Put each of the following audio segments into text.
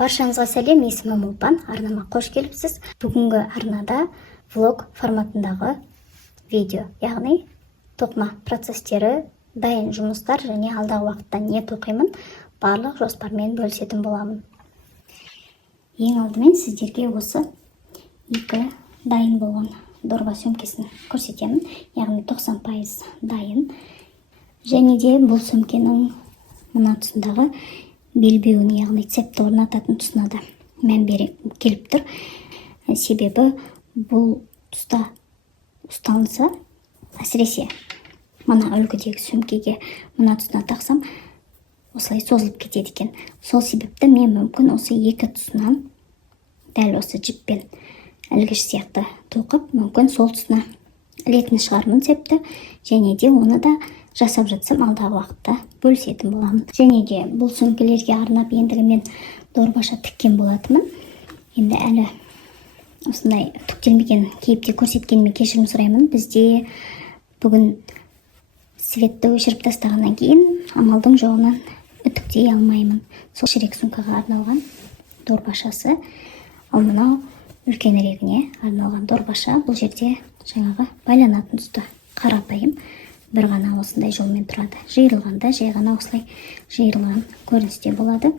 Баршаңызға сәлем, есімім Ұлпан, арнама қош келіпсіз. Бүгінгі арнада влог форматындағы видео, яғни тоқыма процестері, дайын жұмыстар және алдағы уақытта не тоқимын, барлық жоспармен бөлісетін боламын. Ең алдымен сіздерге осы екі дайын болған дорба сөмкесін көрсетемін, яғни 90% дайын. Және де бұл сөмкенің мына тұсындағы белбеуін, яғни цепті орнататын тұсына да мән бере келіп тұр. Себебі бұл тұста ұсталынса, әсіресе мына үлгідегі сөмкеге мына тұсына тақсам, осылай созылып кетеді екен. Сол себепті мен мүмкін осы екі тұсынан дәл осы жіппен ілгіш сияқты тоқып, мүмкін сол тұсына ілетін шығармын цепті, және де оны да жасап жатсам алдағы уақытта бөлісетін боламын. Және де бұл сөмкелерге арнап ендігі мен дорбаша тіккен болатынмын. Енді әлі осындай түктелмеген кейіпте көрсеткеніме кешірім сұраймын. Бізде бүгін светті өшіріп тастағаннан кейін амалдың жоғынан үтіктей алмаймын. Сол ширек сумкаға арналған дорбашасы, ал мынау үлкенірегіне арналған дорбаша. Бұл жерде жаңағы байланатын тұста қарапайым бір ғана осындай жолмен тұрады. Жиырылғанда жай ғана осылай жиырылған көріністе болады.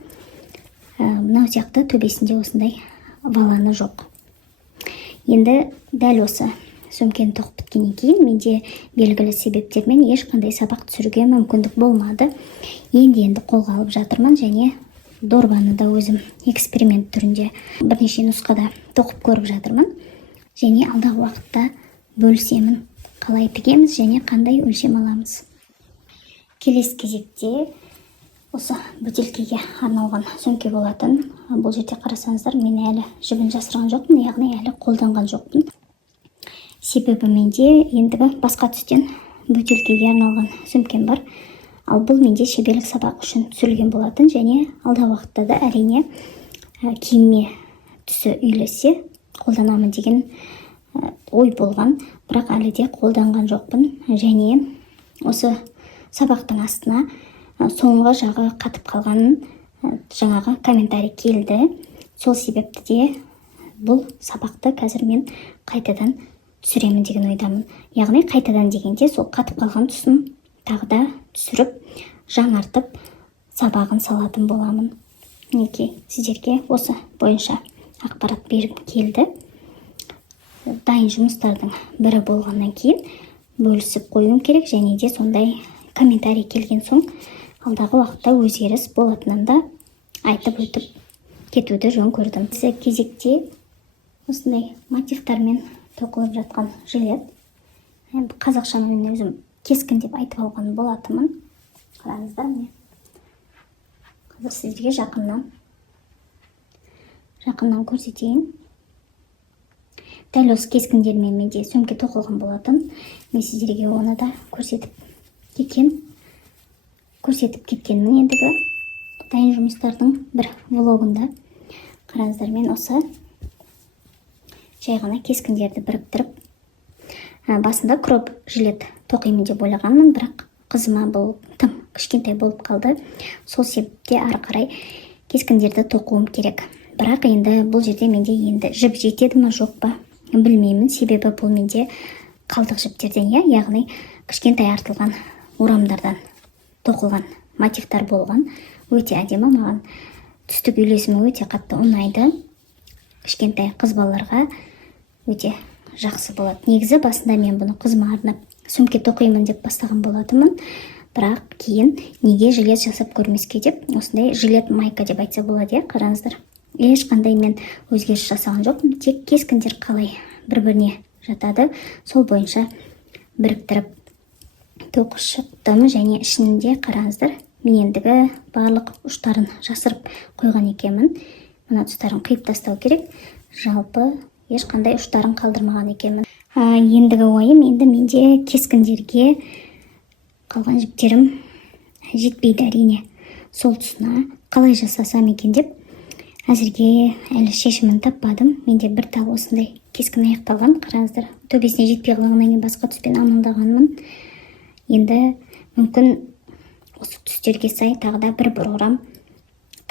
Мынау сияқты төбесінде осындай валаны жоқ. Енді дәл осы сөмкені тоқып біткеннен кейін менде белгілі себептермен ешқандай сабақ түсіруге мүмкіндік болмады. Енді қолға алып жатырмын, және дорбаны да өзім эксперимент түрінде бірнеше нұсқада тоқып көріп жатырмын. Және алдағы уақытта бөлісемін, қалай тігеміз және қандай өлшем аламыз. Келесі кезекте осы бөтелкеге арналған сөмке болатын. Бұл жерде қарасаңыздар, мен әлі жібін жасырған жоқпын, яғни әлі қолданған жоқпын. Себебі менде ендігі басқа түстен бөтелкеге арналған сөмкем бар. Ал бұл менде шеберлік сабақ үшін түсірілген болатын, және алдағы уақытта да әрине киімме түсі үйлесе қолданамын деген ой болған, бірақ әлі де қолданған жоқпын. Және осы сабақтың астына соңғы жағы қатып қалғанын жаңағы комментарий келді. Сол себепті де бұл сабақты қазір мен қайтадан түсіремін деген ойдамын. Яғни қайтадан дегенде сол қатып қалған тұсын тағы да түсіріп, жаңартып сабағын салатын боламын. Неке сіздерге осы бойынша ақпарат беріп келді. Дайын жұмыстардың бірі болғаннан кейін бөлісіп қоюым керек, және де сондай комментарий келген соң алдағы уақытта өзгеріс болатынын да айтып өтіп кетуді жөн көрдім. Осы кезекте осындай мотивтармен тоқылып жатқан жилет. Қазақша мен өзім кескін деп айтып алған болатынмын. Қараңыздар, міне. Қазір сіздерге жақыннан көрсетейін. Дәл осы кескіндермен менде сөмке тоқылған болатын. Мен сіздерге оны да көрсетіп кеткенмін ендігі дайын жұмыстардың бір влогында. Қараңыздар, мен осы жай ғана кескіндерді біріктіріп, басында кроп жилет тоқимын деп ойлағанмын, бірақ қызыма бұл тым кішкентай болып қалды. Сол себепте ары қарай кескіндерді тоқуым керек. Бірақ енді бұл жерде менде енді жіп жетеді ме жоқ па білмеймін. Себебі бұл менде қалдық жіптерден, яғни кішкентай артылған орамдардан тоқылған мотивтар болған. Өте әдемі, маған түстік үйлесімі өте қатты ұнайды. Кішкентай қыз балаларға өте жақсы болады. Негізі басында мен бұны қызыма арнап сөмке тоқимын деп бастаған болатынмын, бірақ кейін неге жилет жасап көрмеске деп осындай жилет майка деп айтса болады. Қараңыздар, ешқандай мен өзгеріс жасаған жоқпын, тек кескіндер қалай бір-біріне жатады сол бойынша біріктіріп тоқып шықтым. Және ішінде қараңыздар, мен ендігі барлық ұштарын жасырып қойған екенмін. Мына тұстарын қиып тастау керек, жалпы ешқандай ұштарын қалдырмаған екенмін. Ендігі ойым, енді менде кескіндерге қалған жіптерім жетпейді әрине. Сол тұсына қалай жасасам екен деп әзірге әлі шешімін таппадым. Менде бір тал осындай кескін аяқталған. Қараңыздар, төбесіне жетпей қалғаннан кейін басқа түспен амалдағанмын. Енді мүмкін осы түстерге сай тағы да бір орам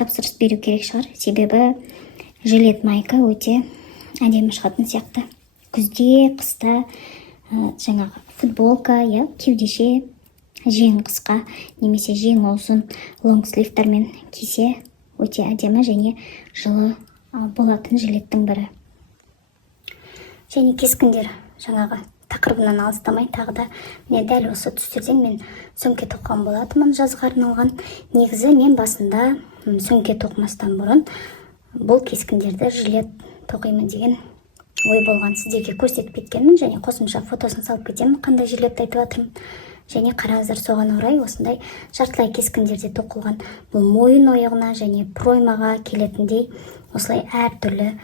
тапсырыс беру керек шығар, себебі жилет майка өте әдемі шығатын сияқты. Күзде, қыста жаңағы футболка, кеудеше жең қысқа немесе жең ұзын лонг сливтармен кисе өте әдемі және жылы болатын жилеттің бірі. Және кескіндер жаңағы тақырыбынан алыстамай тағы да міне дәл осы түстерден мен сөмке тоққан болатынмын жазға арналған. Негізі мен басында сөмке тоқмастан бұрын бұл кескіндерді жилет тоқимын деген ой болған. Сіздерге көрсетіп кеткенмін және қосымша фотосын салып кетемін, қандай жилетті айтып жатырмын. Және қараңыздар, соған орай осындай жартылай кескіндерде тоқылған. Бұл мойын ойығына және проймаға келетіндей осылай әртүрлі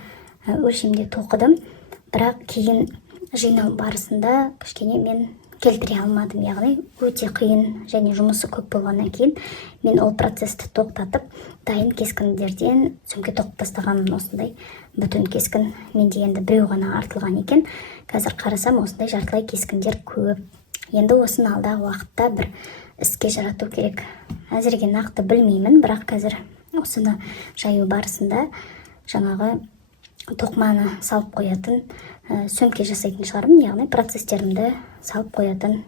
өлшемде тоқыдым. Бірақ кейін жинау барысында кішкене мен келтіре алмадым, яғни өте қиын және жұмысы көп болғаннан кейін мен ол процесті тоқтатып, дайын кескіндерден сөмке тоқып тастағанмын. Осындай бүтін кескін менде енді біреу ғана артылған екен. Қазір қарасам осындай жартылай кескіндер көп. Енді осыны алдағы уақытта бір іске жарату керек. Әзірге нақты білмеймін, бірақ қазір осыны жаю барысында жаңағы тоқманы салып қоятын сөмке жасайтын шығармын, яғни процестерімді салып қоятын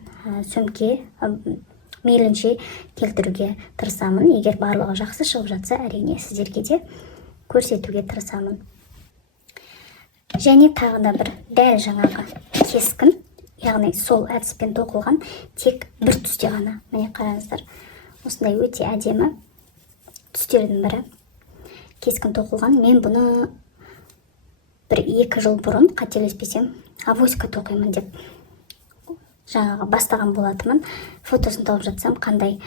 сөмке мейлінше келтіруге тырысамын. Егер барлығы жақсы шығып жатса, әрине сіздерге де көрсетуге тырысамын. Және тағы да бір дәл жаңағы кескін, яғни сол әдіспен тоқылған тек бір түсте ғана. Міне қараңыздар, осындай өте әдемі түстердің бірі кескін тоқылған. Мен бұны бір 2 жыл бұрын, қателеспесем, авоська тоқимын деп жаңағы бастаған болатымын. Фотосын тауып жатсам, қандай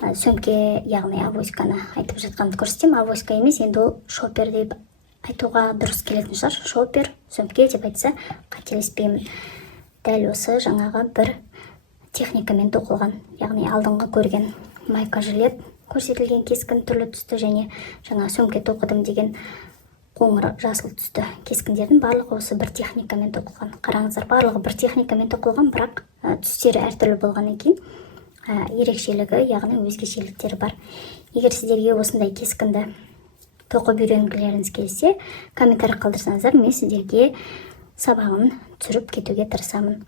сөмке, яғни авоськаны айтып жатқанымды көрсетем. Авоська емес, енді ол шопер деп айтуға дұрыс келетін шығар. Шопер, сөмке деп айтса, қателеспеймін. Дәл осы жаңағы бір техникамен тоқылған, яғни алдыңғы көрген майка жилет көрсетілген кескін түрлі түсті және жаңа сөмке тоқыдым деген қоңыр жасыл түсті кескіндердің барлығы осы бір техникамен тоқылған. Қараңыздар, барлығы бір техникамен тоқылған, бірақ түстері әртүрлі болғаннан кейін ерекшелігі, яғни өзгешеліктері бар. Егер сіздерге осындай кескінді тоқып үйренгілеріңіз келсе, комментарий қалдырсаңыздар, мен сіздерге сабағын түсіріп кетуге тырысамын.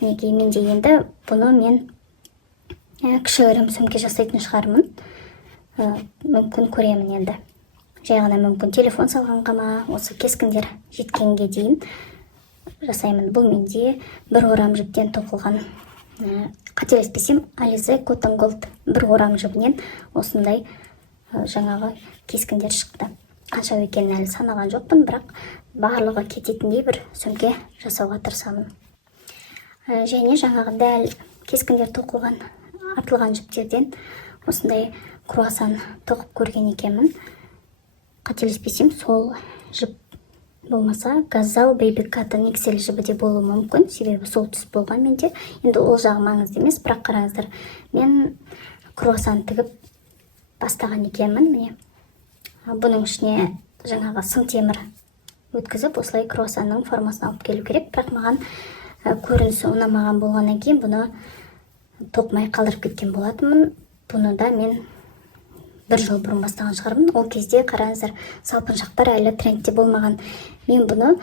Мінекей, менде енді бұны мен кішігірім сөмке жасайтын шығармын. Мүмкін көремін енді. Жай ғана мүмкін телефон салғанға ма, осы кескіндер жеткенге дейін жасаймын. Бұл менде бір орам жіптен тоқылған, қателеспесем, Alize Cotton Gold бір орам жібінен осындай жаңағы кескіндер шықты. Қанша екенін әлі санаған жоқпын, бірақ барлығы кететіндей бір сөмке жасауға тырысамын. Және жаңағы дәл кескіндер тоқылған артылған жіптерден осындай круассан тоқып көрген екенмін. Қателеспесем, сол жіп болмаса, Gazal Baby Cotton XL жібі де болуы мүмкін, себебі сол түс болған менде. Енді ол жағы маңызды емес, бірақ қараңыздар, мен круассан тігіп бастаған екенмін. Міне, бұның ішіне жаңағы сым темір өткізіп, осылай круассанның формасын алып келу керек, бірақ маған көрінісі ұнамаған болғаннан кейін бұны тоқмай қалдырып кеткен болатынмын. Бұны да мен 1 жыл бұрын бастаған шығармын. Ол кезде қараңыздар, салпыншақтар әлі трендте болмаған. Мен бұны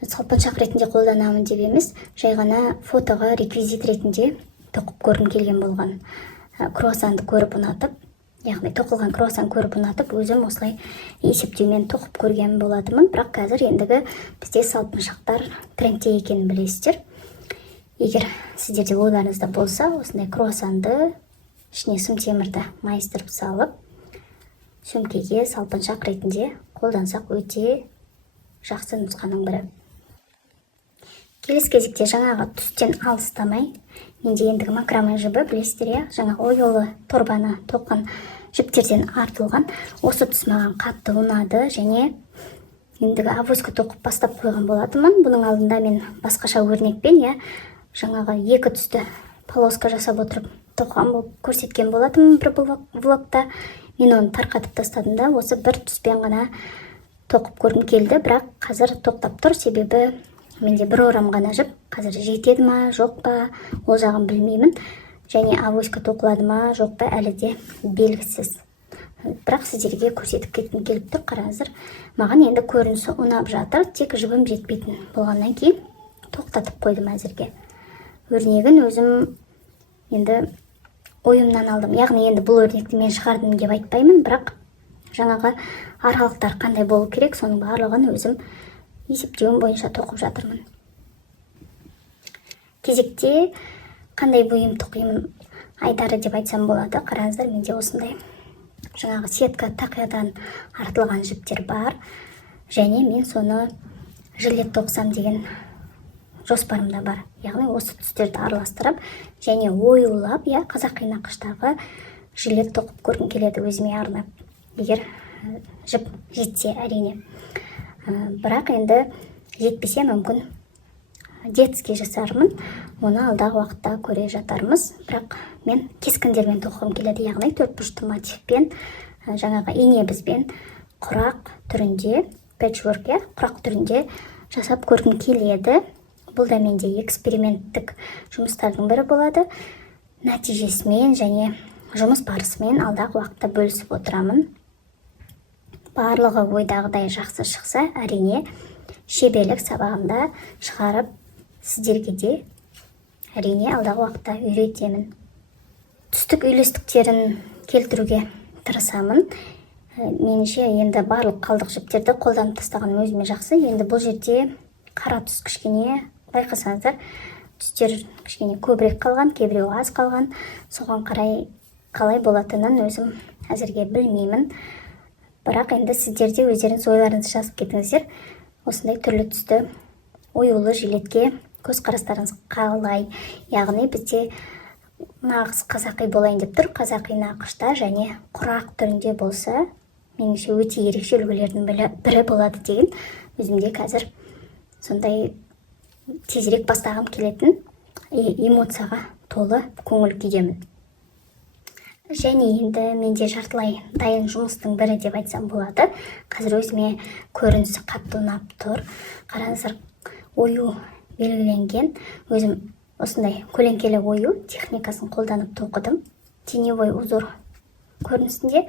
салпыншақ ретінде қолданамын деп емес, жай ғана фотоға реквизит ретінде тоқып көргім келген болған. Круассанды көріп ұнатып, яғни тоқылған круассан көріп ұнатып, өзім осылай есептеумен тоқып көрген болатынмын. Бірақ қазір ендігі бізде салпыншақтар трендте екенін білесіздер. Егер сіздерде ойларыңызда болса, осындай круассанды ішіне сым темірді майыстырып салып, сөмкеге салпыншақ ретінде қолдансақ өте жақсы нұсқаның бірі. Келесі кезекте жаңағы түстен алыстамай, менде ендігі макраме жібі, білесіздер, жаңағы оюлы торбаны тоққан жіптерден артылған. Осы түс маған қатты ұнады және ендігі авоська тоқып бастап қойған болатынмын. Бұның алдында мен басқаша өрнекпен, жаңағы 2 түсті полоска жасап отырып тоққан болып көрсеткен болатынмын бір влогта. Мен оны тарқатып тастадым да, осы бір түспен ғана тоқып көргім келді, бірақ қазір тоқтап тұр, себебі менде бір орам ғана жіп, қазір жетеді ма, жоқ па, ол жағын білмеймін. Және авоська тоқылады ма, жоқ па, әлі де белгісіз. бірақ сіздерге көрсетіп кеткім келіп тұр. Қараңыздар, маған енді көрінісі ұнап жатыр, тек жібім жетпейтін болғаннан кейін тоқтатып қойдым әзірге. Өрнегін өзім енді ойымнан алдым. Яғни енді бұл өрнекті мен шығардым деп айтпаймын, бірақ жаңағы аралықтар қандай болу керек, соның барлығын өзім есептеуім бойынша тоқып жатырмын. Кезекте қандай бұйым тоқимын айтары деп айтсам болады. Қараңыздар, менде осындай жаңағы сетка тақиядан артылған жіптер бар, және мен соны жилет тоқсам деген жоспарымда бар. Яғни осы түстерді араластырып және оюлап, қазақи нақыштағы жилет тоқып көргім келеді өзіме арнап, егер жіп жетсе әрине. Бірақ енді жетпесе мүмкін детский жасармын, оны алдағы уақытта көре жатармыз. Бірақ мен кескіндермен тоқығым келеді, яғни төртбұрышты мотивпен, жаңағы ине бізбен құрақ түрінде, пэтчворк, құрақ түрінде жасап көргім келеді. Бұл да менде эксперименттік жұмыстардың бірі болады. Нәтижесімен және жұмыс барысымен алдағы уақытта бөлісіп отырамын. Барлығы ойдағыдай жақсы шықса, әрине шеберлік сабағында шығарып сіздерге де әрине алдағы уақытта үйретемін. Түстік үйлестіктерін келтіруге тырысамын. Меніңше енді барлық қалдық жіптерді қолданып тастағаным өзіме жақсы. Енді бұл жерде қара түс кішкене, байқасаңыздар, түстер кішкене көбірек қалған, кейбіреу аз қалған. Соған қарай қалай болатынын өзім әзірге білмеймін. Бірақ енді сіздерде өздеріңіз ойларыңызды жазып кетіңіздер. Осындай түрлі түсті оюлы жилетке көзқарастарыңыз қалай? Яғни бізде нағыз қазақи болайын деп тұр. Қазақи нақышта және құрақ түрінде болса, меніңше өте ерекше үлгілердің бірі болады деген өзімде қазір сондай тезірек бастағым келетін эмоцияға толы көңіл күйдемін. Және енді менде жартылай дайын жұмыстың бірі деп айтсам болады. Қазір өзіме көрінісі қатты ұнап тұр. Қараңыздар, ою белгіленген. Өзім осындай көлеңкелі ою техникасын қолданып тоқыдым. Теневой узор көрінісінде.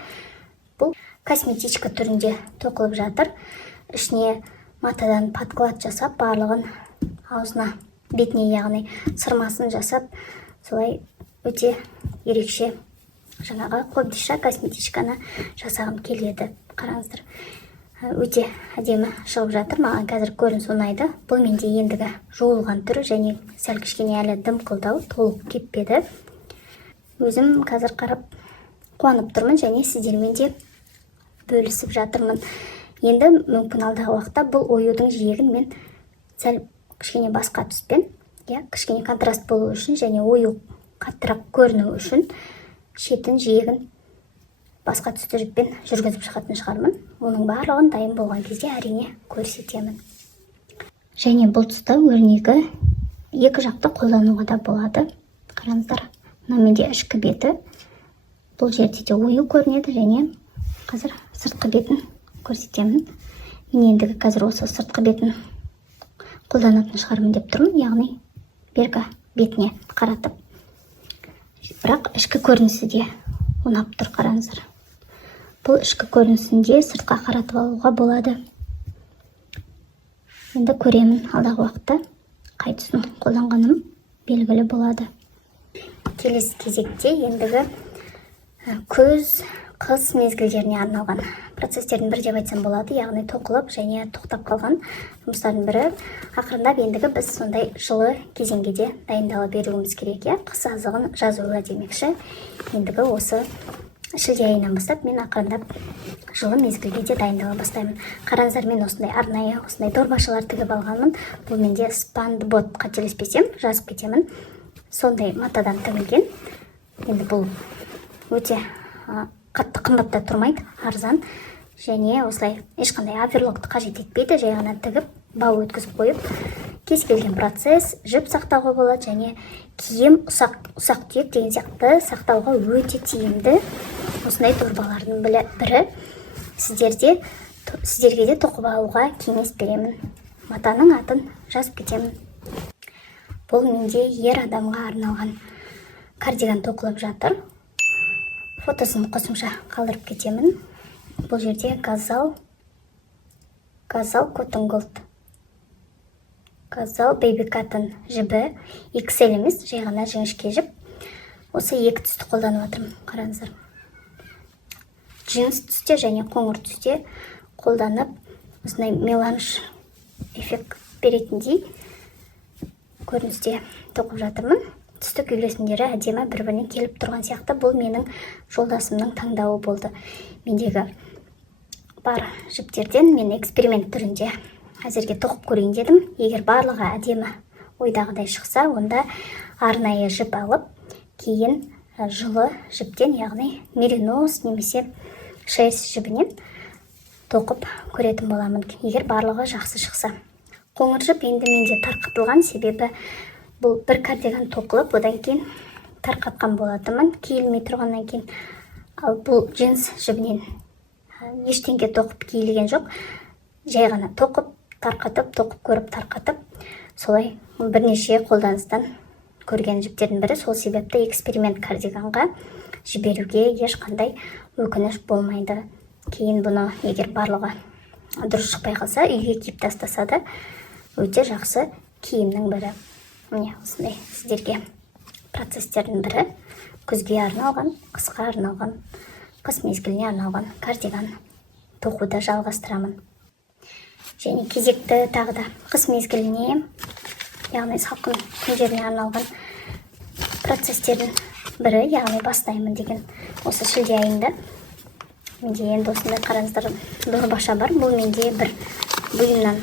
Бұл косметичка түрінде тоқылып жатыр. Ішіне матадан подклад жасап, барлығын аузына, бетіне, яғни сырмасын жасап, солай өте ерекше жаңағы қобдиша косметичканы жасағым келеді. Қараңыздар, өте әдемі шығып жатыр. Маған қазір көрініс ұнайды. Бұл менде ендігі жуылған түрі және сәл кішкене әлі дымқылдау, толық кеппеді. Өзім қазір қарап қуанып тұрмын және сіздермен де бөлісіп жатырмын. Енді мүмкін алдағы уақытта бұл оюдың жиегін мен сәл кішкене басқа түспен, кішкене контраст болу үшін және ою қаттырақ көріну үшін шетін жиегін басқа түсті жіппен жүргізіп шығатын шығармын. Оның барлығын дайын болған кезде әрине көрсетемін. Және бұл тұста өрнегі екі жақты қолдануға да болады. Қараңыздар, мына менде ішкі беті, бұл жерде де ою көрінеді және қазір сыртқы бетін көрсетемін. Мен ендігі қазір осы сыртқы бетін қолданатын шығармын деп тұрмын, яғни бергі бетіне қаратып. Бірақ ішкі көрінісі де ұнап тұр. Қараңыздар, бұл ішкі көрінісінде сыртқа қаратып алуға болады. Енді көремін алдағы уақытта қай түсін қолданғаным белгілі болады. Келесі кезекте ендігі күз, қыс мезгілдеріне арналған процестердің бірі деп айтсам болады, яғни тоқылып және тоқтап қалған жұмыстардың бірі. Ақырындап ендігі біз сондай жылы кезеңге де дайындала беруіміз керек. Қыс азығын жаз ойла демекші. Ендігі осы шілде айынан бастап мен ақырындап жылы мезгілге де дайындала бастаймын. Қараңыздар, мен осындай арнайы осындай дорбашалар тігіп алғанмын. Бұл менде спанбот, қателеспесем жазып кетемін. Сондай матадан тігілген. Енді бұл өте қатты қымбатта тұрмайды, арзан, және осылай ешқандай оверлокты қажет етпейді. Жай ғана тігіп, бау өткізіп қойып, кез келген процесс жіп сақтауға болады және киім ұсақ түйек деген сияқты сақтауға өте тиімді осындай дорбалардың бірі. Сіздерге де тоқып алуға кеңес беремін. Матаның атын жазып кетемін. Бұл менде ер адамға арналған кардиган тоқылып жатыр. фотосын қосымша қалдырып кетемін. Бұл жерде Газал Cotton Gold, Газал Baby Cotton жібі, XL емес, жай ғана жіңішке жіп. Осы екі түсті қолданып жатырмын, қараңыздар. Джинс түсте және қоңыр түсте қолданып, осындай меланж эффект беретіндей көріністе тоқып жатырмын. Түстік үйлесімдері әдемі бір-біріне келіп тұрған сияқты. Бұл менің жолдасымның таңдауы болды. Мендегі бар жіптерден мен эксперимент түрінде әзірге тоқып көрейін дедім. Егер барлығы әдемі ойдағыдай шықса, онда арнайы жіп алып, кейін жылы жіптен, яғни меринос немесе шерсть жібінен тоқып көретін боламын, егер барлығы жақсы шықса. Қоңыр жіп енді менде тарқатылған, себебі бұл бір кардиган тоқылып, одан кейін тарқатқан болатынмын, киілмей тұрғаннан кейін. Ал бұл джинс жібінен ештеңке тоқып киілген жоқ, жай ғана тоқып, тарқатып, тоқып көріп тарқатып, солай бірнеше қолданыстан көрген жіптердің бірі. Сол себепті эксперимент кардиганға жіберуге ешқандай өкініш болмайды. Кейін бұны егер барлығы дұрыс шықпай қалса, үйге киіп тастаса да өте жақсы киімнің бірі. Міне осындай сіздерге процесстердің бірі күзге арналған, қысқа арналған, қыс мезгіліне арналған кардиган тоқуды жалғастырамын. Және кезекті тағы да қыс мезгіліне, яғни салқын күндеріне арналған процесстердің бірі, яғни бастаймын деген осы шілде айында. Менде енді осындай қараңыздар дорбаша бар. Бұл менде бір бұйымнан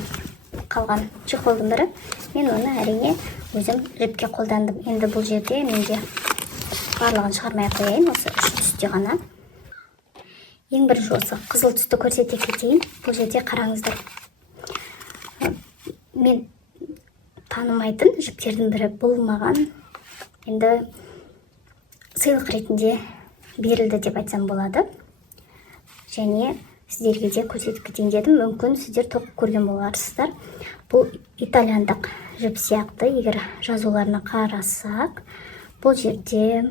қалған чехолдың бірі. Мен оны әрине өзім жіпке қолдандым. Енді бұл жерде менде барлығын шығармай қояйын, осы үш түсте ғана. Ең бірінші осы қызыл түсті көрсете кетейін. Бұл жерде қараңыздар. Мен танымайтын жіптердің бірі болмаған. Енді сыйлық ретінде берілді деп айтсам болады. Және сіздерге де көрсетіп кетейін дедім. Мүмкін сіздер тоқып көрген боларсыздар. Бұл итальяндық жіп сияқты. Егер жазуларына қарасақ, бұл жерде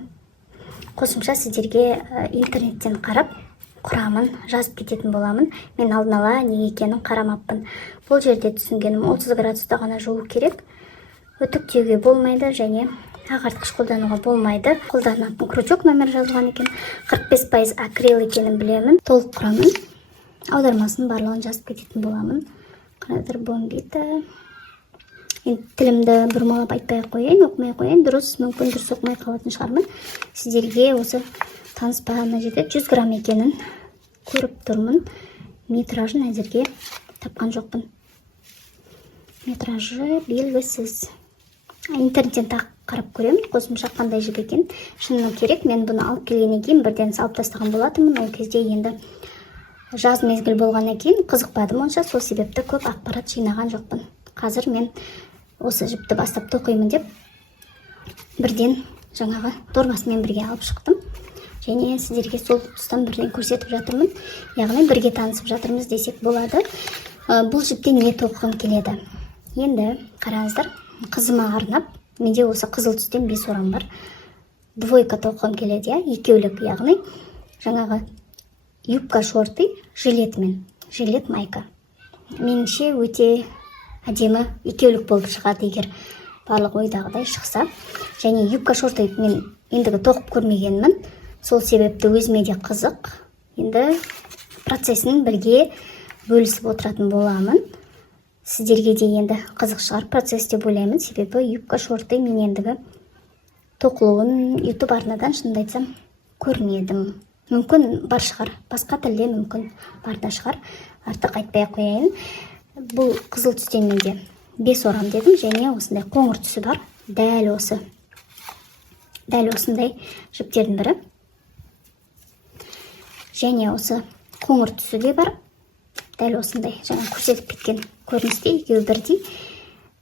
қосымша сіздерге интернеттен қарап құрамын жазып кететін боламын. Мен алдын ала не екенін қарамаппын. Бұл жерде түсінгенім 30 градуста ғана жуу керек. Үтіктеуге болмайды және ағартқыш қолдануға болмайды. Қолданатын крючок номер жазылған екен. 45% акрил екенін білемін. Толық құрамын аудармасын барлығын жазып кететін боламын. Қараңыздар, бомбита. Тілімді бұрмалап айтпай қояйын, оқымай қояйын. Дұрыс, мүмкін дұрыс оқымай қалатын шығармын. Сіздерге осы таныспағанына жетіп 100 грамм екенін көріп тұрмын. Метражын әзірге тапқан жоқпын. Метражы белгісіз. Интернеттен қарап көремін, қосымша қандай жіп екен. Шынымен керек, мен бұны алып келгеннен кейін бірден салып тастаған болатынмын. Ол кезде енді жаз мезгіл болғаннан кейін қызықпадым онша, сол себепті көп ақпарат жинаған жоқпын. Қазір мен осы жіпті бастап тоқимын деп бірден жаңағы дорбасымен бірге алып шықтым. Және сіздерге сол тұстан бірден көрсетіп жатырмын. Яғни бірге танысып жатырмыз десек болады. Бұл жіптен не тоқығым келеді? Енді қараңыздар, қызыма арнап, менде осы қызыл түстен 5 орам бар. Двойка тоқығым келеді, екеулік, яғни жаңағы юбка шорты жилетмен, жилет майка. Меніңше өте әдемі екеулік болып шығады, егер барлық ойдағыдай шықса. Және юбка шорты мен ендігі тоқып көрмегенмін. Сол себепті өзіме де қызық. Енді процесін бірге бөлісіп отыратын боламын. Сіздерге де енді қызық шығар процесс деп ойлаймын, себебі юбка шорты мен ендігі тоқылуын YouTube арнадан шынымды айтсам көрмедім. Мүмкін бар шығар, басқа тілде мүмкін бар да шығар. Артық айтпай қояйын. Бұл қызыл түстен менде 5 орам дедім, және осындай қоңыр түсі бар. Дәл осындай жіптердің бірі. Және осы қоңыр түсі де бар. Дәл осындай жаңа көрсетіп кеткен көріністе екеуі бірдей.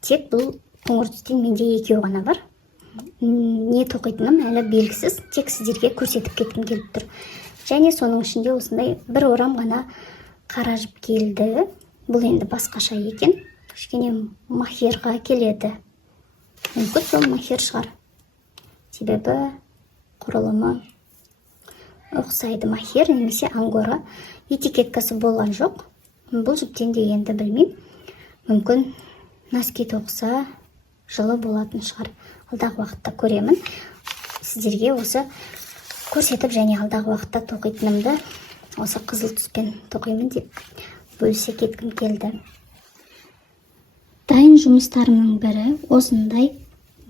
Тек бұл қоңыр түстен менде екеуі ғана бар. Не тоқитыным әлі белгісіз, тек сіздерге көрсетіп кеткім келіп тұр. Және соның ішінде осындай бір орам ғана қара жіп келді. Бұл енді басқаша екен. Кішкене махерға келеді. Мүмкін сол махер шығар. Себебі құрылымы ұқсайды махер немесе ангора этикеткасы болған жоқ. Бұл жіптен дегенді білмеймін. Мүмкін носки тоқса жылы болатын шығар. Алдағы уақытта көремін. Сіздерге осы көрсетіп және алдағы уақытта тоқитынымды осы қызыл түспен тоқимын деп бөлісе кеткім келді. Дайын жұмыстарымның бірі осындай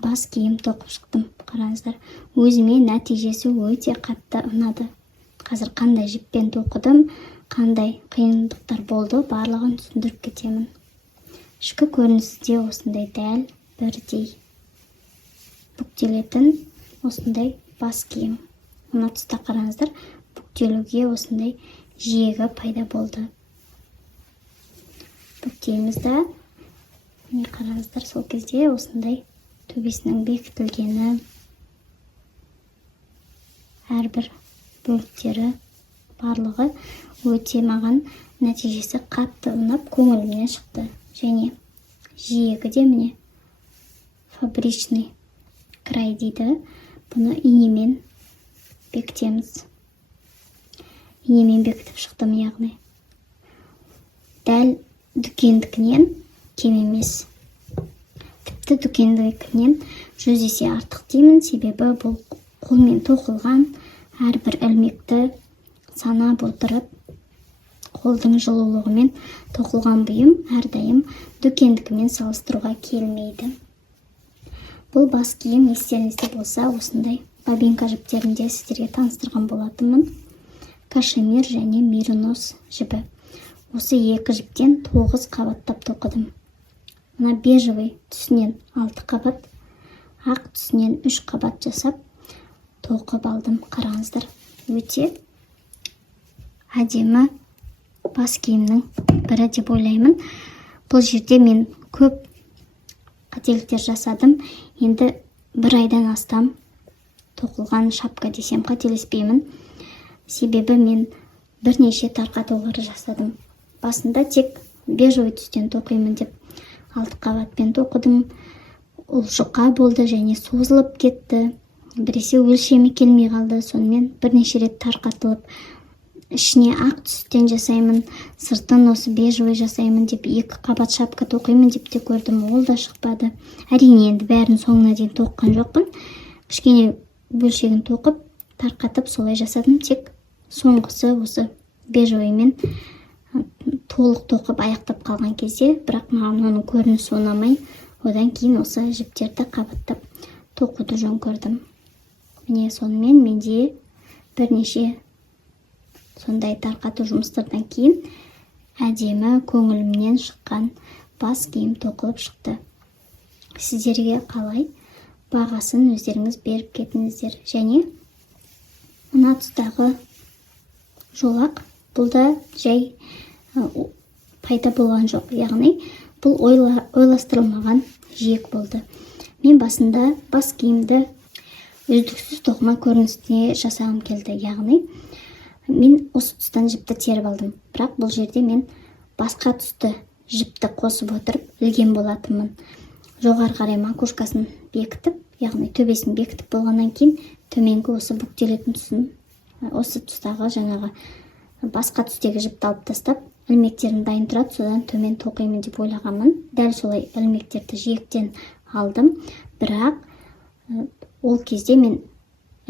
бас киім тоқып шықтым. Қараңыздар, өзіме нәтижесі өте қатты ұнады. Қазір қандай жіппен тоқыдым, қандай қиындықтар болды, барлығын түсіндіріп кетемін. Ішкі көрінісі де осындай дәл бірдей бүктелетін осындай бас киім. Мына тұста қараңыздар, бүктелуге осындай жиегі пайда болды. Бүктейміз да, міне қараңыздар, сол кезде осындай төбесінің бекітілгені, әрбір бөліктері барлығы өте маған нәтижесі қатты ұнап көңілімнен шықты. Және жиегі де міне фабричный край дейді. Бұны инемен бекітеміз. Инемен бекітіп шықтым, яғни дәл дүкендікінен кем емес. Тіпті дүкендікінен 100 есе артық деймін, себебі бұл қолмен тоқылған. Әрбір ілмекті санап отырып, қолдың жылулығымен тоқылған бұйым әрдайым дүкендікімен салыстыруға келмейді. Бұл бас киім естеріңізде болса, осындай бабинка жіптерінде сіздерге таныстырған болатынмын. Кашемир және меринос жібі. Осы екі жіптен 9 қабаттап тоқыдым. Мына бежевый түсінен 6 қабат, ақ түсінен 3 қабат жасап тоқып алдым. Қараңыздар, өте әдемі бас киімнің бірі деп ойлаймын. Бұл жерде мен көп қателіктер жасадым. Енді 1 айдан астам тоқылған шапка десем қателеспеймін. Себебі мен бірнеше тарқатулар жасадым. Басында тек бежевый түстен тоқимын деп 6 қабатпен тоқыдым. Ол жұқа болды және созылып кетті. Біресе өлшемі келмей қалды. Сонымен бірнеше рет тарқатылып, ішіне ақ түстен жасаймын, сыртын осы бежевый жасаймын деп 2 қабат шапка тоқимын деп те көрдім. Ол да шықпады. Әрине енді бәрін соңына дейін тоққан жоқпын. Кішкене бөлшегін тоқып, тарқатып солай жасадым. Тек соңғысы осы бежевыймен толық тоқып аяқтап қалған кезде, бірақ маған оның көрінісі ұнамай, одан кейін осы жіптерді қабаттап тоқуды жөн көрдім. Міне сонымен менде бірнеше сондай тарқату жұмыстардан кейін әдемі көңілімнен шыққан бас киім тоқылып шықты. Сіздерге қалай бағасын өздеріңіз беріп кетіңіздер. Және мына тұстағы жолақ, бұл да жай пайда болған жоқ. Яғни бұл ойластырылмаған жиек болды. Мен басында бас киімді үздіксіз тоқыма көрінісіне жасағым келді. Яғни мен осы тұстан жіпті теріп алдым. Бірақ бұл жерде мен басқа түсті жіпті қосып отырып ілген болатынмын. Жоғары қарай макушкасын бекітіп, яғни төбесін бекітіп болғаннан кейін төменгі осы бүктелетін тұсын, осы тұстағы жаңағы басқа түстегі жіпті алып тастап, ілмектерін дайын тұрады, содан төмен тоқимын деп ойлағанмын. Дәл солай ілмектерді жиектен алдым. Бірақ ол кезде мен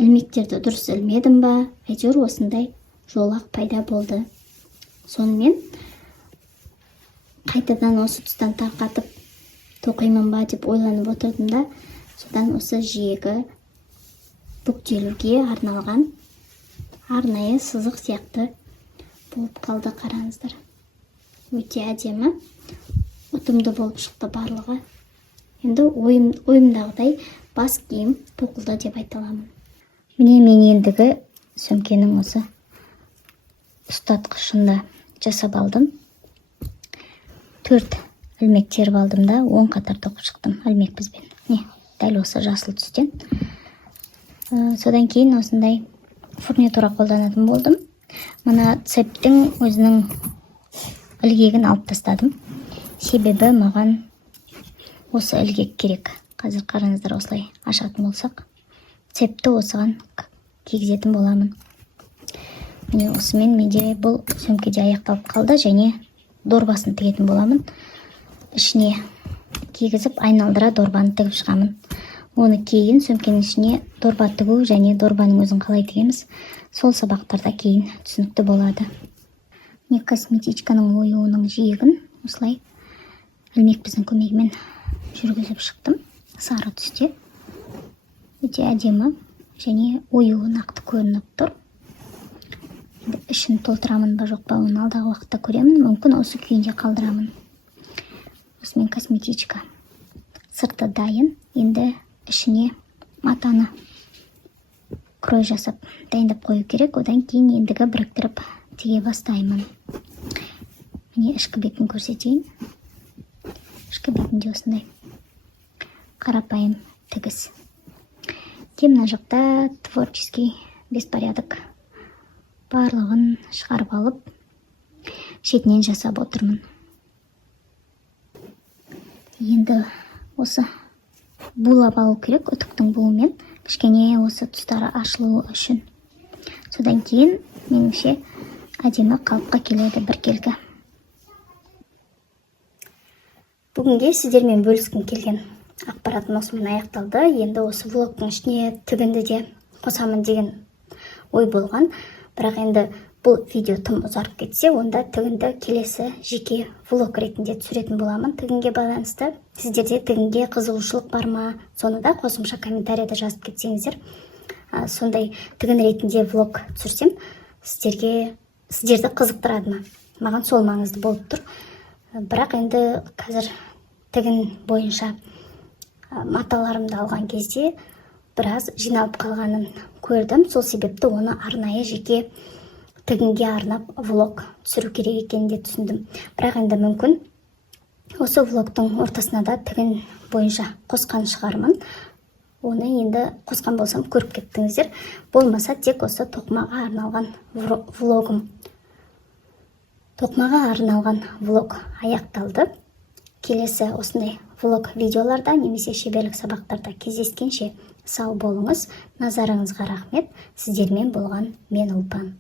ілмектерді дұрыс ілмедім ба, әйтеуір осындай жолақ пайда болды. Сонымен қайтадан осы тұстан тарқатып тоқимын ба деп ойланып отырдым да, содан осы жиегі бүктелуге арналған арнайы сызық сияқты болып қалды. Қараңыздар, өте әдемі, ұтымды болып шықты барлығы. Енді ойымдағыдай бас киім тоқылды деп айта аламын. Міне мен ендігі сөмкенің осы ұстатқышында жасап алдым. 4 ілмек теріп алдым да 10 қатар тоқып шықтым ілмек бізбен. Дәл осы жасыл түстен. Содан кейін осындай фурнитура қолданатын болдым. Мына цептің өзінің ілгегін алып тастадым. Себебі маған осы ілгек керек. Қазір қараңыздар, осылай ашатын болсақ, цепті осыған кигізетін боламын. міне осымен менде бұл сөмке де аяқталып қалды, және дорбасын тігетін боламын. Ішіне кигізіп айналдыра дорбаны тігіп шығамын. Оны кейін сөмкенің ішіне дорба тігу және дорбаның өзін қалай тігеміз, сол сабақтарда кейін түсінікті болады. Міне косметичканың оюының жиегін осылай ілмек біздің көмегімен жүргізіп шықтым. Сары түсте. Өте әдемі және оюы нақты көрініп тұр. Ішін толтырамын ба жоқ па, оны алдағы уақытта көремін. Мүмкін осы күйінде қалдырамын. Осымен косметичка сырты дайын. Енді ішіне матаны крой жасап дайындап қою керек. Одан кейін ендігі біріктіріп тіге бастаймын. Міне ішкі бетін көрсетейін. Ішкі бетінде осындай қарапайым тігіс. Мына жақта творческий беспорядок барлығын шығарып алып, шетінен жасап отырмын. Енді осы булап алу керек, үтіктің буымен, кішкене осы тұстары ашылуы үшін. Содан кейін меніңше әдемі қалыпқа келеді біркелкі. Бүгінге сіздермен бөліскім келген ақпаратым осымен аяқталды. Енді осы влогтың ішіне тігінді де қосамын деген ой болған. Бірақ енді бұл видео тым ұзарып кетсе, онда тігінді келесі жеке влог ретінде түсіретін боламын. Тігінге байланысты сіздерде тігінге қызығушылық бар ма, соны да қосымша комментарияда жазып кетсеңіздер. Сондай тігін ретінде влог түсірсем, сіздерді қызықтырады ма? Маған сол маңызды болып тұр. Бірақ енді қазір тігін бойынша маталарымды алған кезде біраз жиналып қалғанын көрдім. Сол себепті оны арнайы жеке тігінге арнап влог түсіру керек екенін де түсіндім. Бірақ енді мүмкін осы влогтың ортасына да тігін бойынша қосқан шығармын. Оны енді қосқан болсам көріп кеттіңіздер. Болмаса тек осы тоқымаға арналған влогым. Тоқымаға арналған влог аяқталды. Келесі осындай влог видеоларда немесе шеберлік сабақтарда кездескенше сау болыңыз. Назарыңызға рахмет. Сіздермен болған мен Ұлпан.